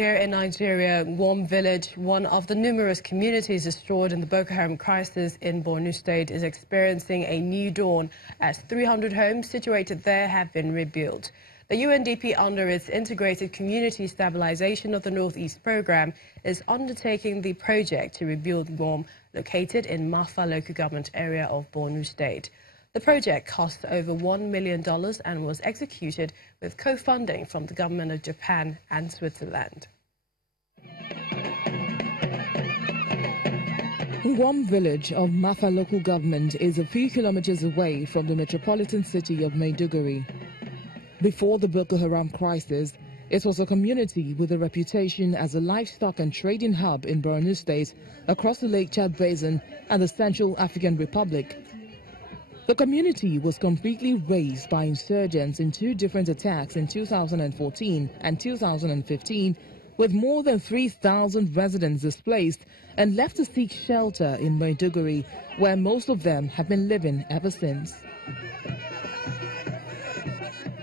Here in Nigeria, Ngwom village, one of the numerous communities destroyed in the Boko Haram crisis in Borno State, is experiencing a new dawn as 300 homes situated there have been rebuilt. The UNDP, under its Integrated Community Stabilization of the Northeast Program, is undertaking the project to rebuild Ngwom, located in Mafa local government area of Borno State. The project cost over $1 million and was executed with co-funding from the government of Japan and Switzerland. Ngwom village of Mafa local government is a few kilometers away from the metropolitan city of Maiduguri. Before the Boko Haram crisis, it was a community with a reputation as a livestock and trading hub in Borno State, across the Lake Chad Basin and the Central African Republic. The community was completely razed by insurgents in two different attacks in 2014 and 2015, with more than 3,000 residents displaced and left to seek shelter in Maiduguri, where most of them have been living ever since.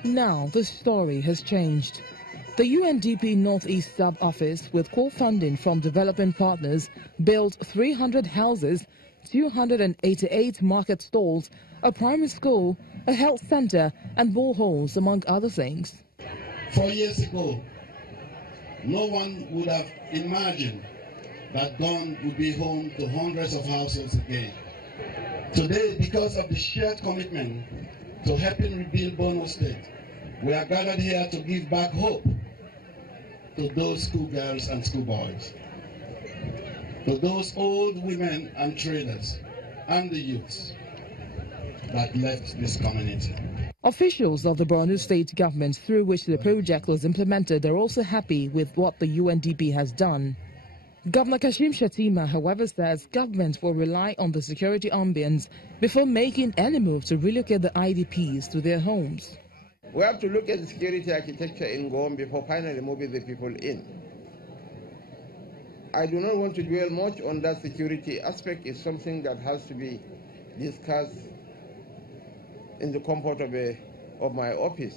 Now the story has changed. The UNDP Northeast Sub-Office, with co-funding from development partners, built 300 houses, 288 market stalls, a primary school, a health center and boreholes, among other things. 4 years ago, no one would have imagined that Dawn would be home to hundreds of households again. Today, because of the shared commitment to helping rebuild Borno State, we are gathered here to give back hope to those schoolgirls and schoolboys, to those old women and traders and the youths that left this community. Officials of the Borno State government, through which the project was implemented, are also happy with what the UNDP has done. Governor Kashim Shettima, however, says government will rely on the security ambience before making any move to relocate the IDPs to their homes. We have to look at the security architecture in Ngwom before finally moving the people in. I do not want to dwell much on that security aspect. It's something that has to be discussed in the comfort of my office,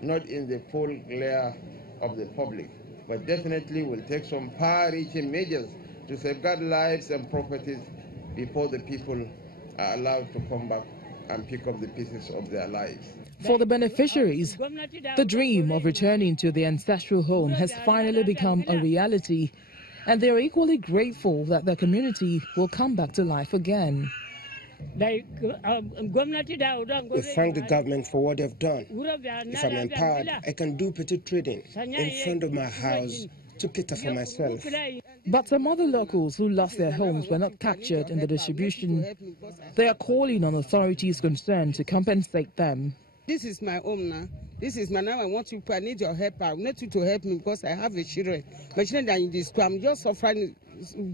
not in the full glare of the public. But definitely will take some far-reaching measures to safeguard lives and properties before the people are allowed to come back and pick up the pieces of their lives. For the beneficiaries, the dream of returning to their ancestral home has finally become a reality, and they are equally grateful that their community will come back to life again. We thank the government for what they've done. If I'm empowered, I can do petty trading in front of my house to cater for myself. But some other locals who lost their homes were not captured in the distribution. They are calling on authorities concerned to compensate them. This is my home now. This is my now. I want you. I need your help. I need you to help me because I have a children. My children are in this school. I'm just suffering.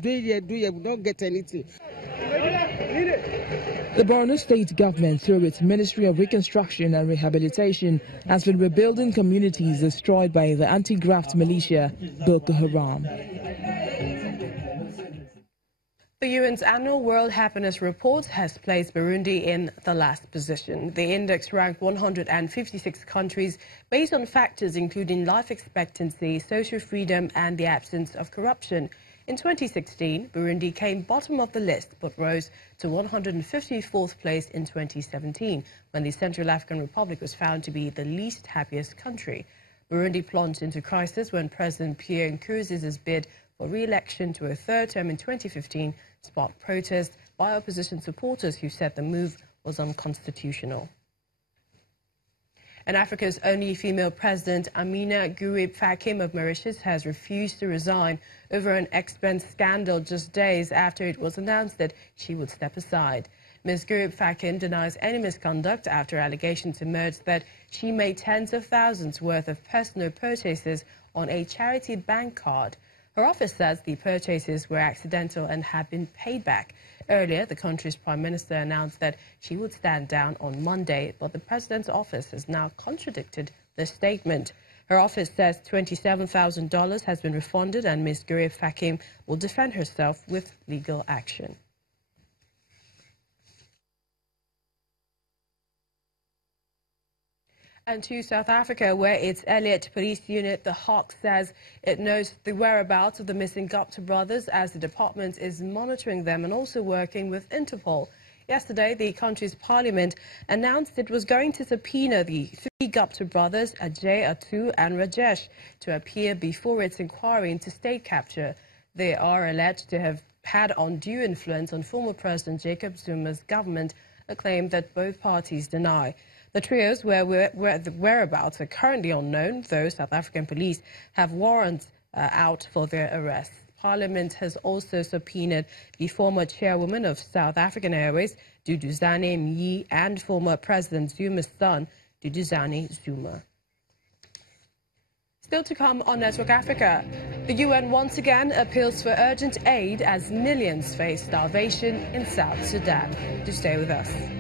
Do you? We don't get anything. The Borno State government, through its Ministry of Reconstruction and Rehabilitation, has been rebuilding communities destroyed by the anti-graft militia Boko Haram. The UN's annual World Happiness Report has placed Burundi in the last position. The index ranked 156 countries based on factors including life expectancy, social freedom and the absence of corruption. In 2016, Burundi came bottom of the list but rose to 154th place in 2017 when the Central African Republic was found to be the least happiest country. Burundi plunged into crisis when President Pierre Nkurunziza's bid for re-election to a third term in 2015 sparked protests by opposition supporters who said the move was unconstitutional. And Africa's only female president, Amina Gurib Fakim of Mauritius, has refused to resign over an expense scandal just days after it was announced that she would step aside. Ms. Gurib Fakim denies any misconduct after allegations emerged that she made tens of thousands worth of personal purchases on a charity bank card. Her office says the purchases were accidental and have been paid back. Earlier, the country's prime minister announced that she would stand down on Monday, but the president's office has now contradicted the statement. Her office says $27,000 has been refunded and Ms. Gurib Fakim will defend herself with legal action. And to South Africa, where its Elliot police unit, the Hawk, says it knows the whereabouts of the missing Gupta brothers as the department is monitoring them and also working with Interpol. Yesterday, the country's parliament announced it was going to subpoena the three Gupta brothers, Ajay, Atu and Rajesh, to appear before its inquiry into state capture. They are alleged to have had undue influence on former President Jacob Zuma's government, a claim that both parties deny. The trio's whereabouts are currently unknown, though South African police have warrants out for their arrest. Parliament has also subpoenaed the former chairwoman of South African Airways, Duduzane Myi, and former President Zuma's son, Duduzane Zuma. Still to come on Network Africa, the UN once again appeals for urgent aid as millions face starvation in South Sudan. Do stay with us.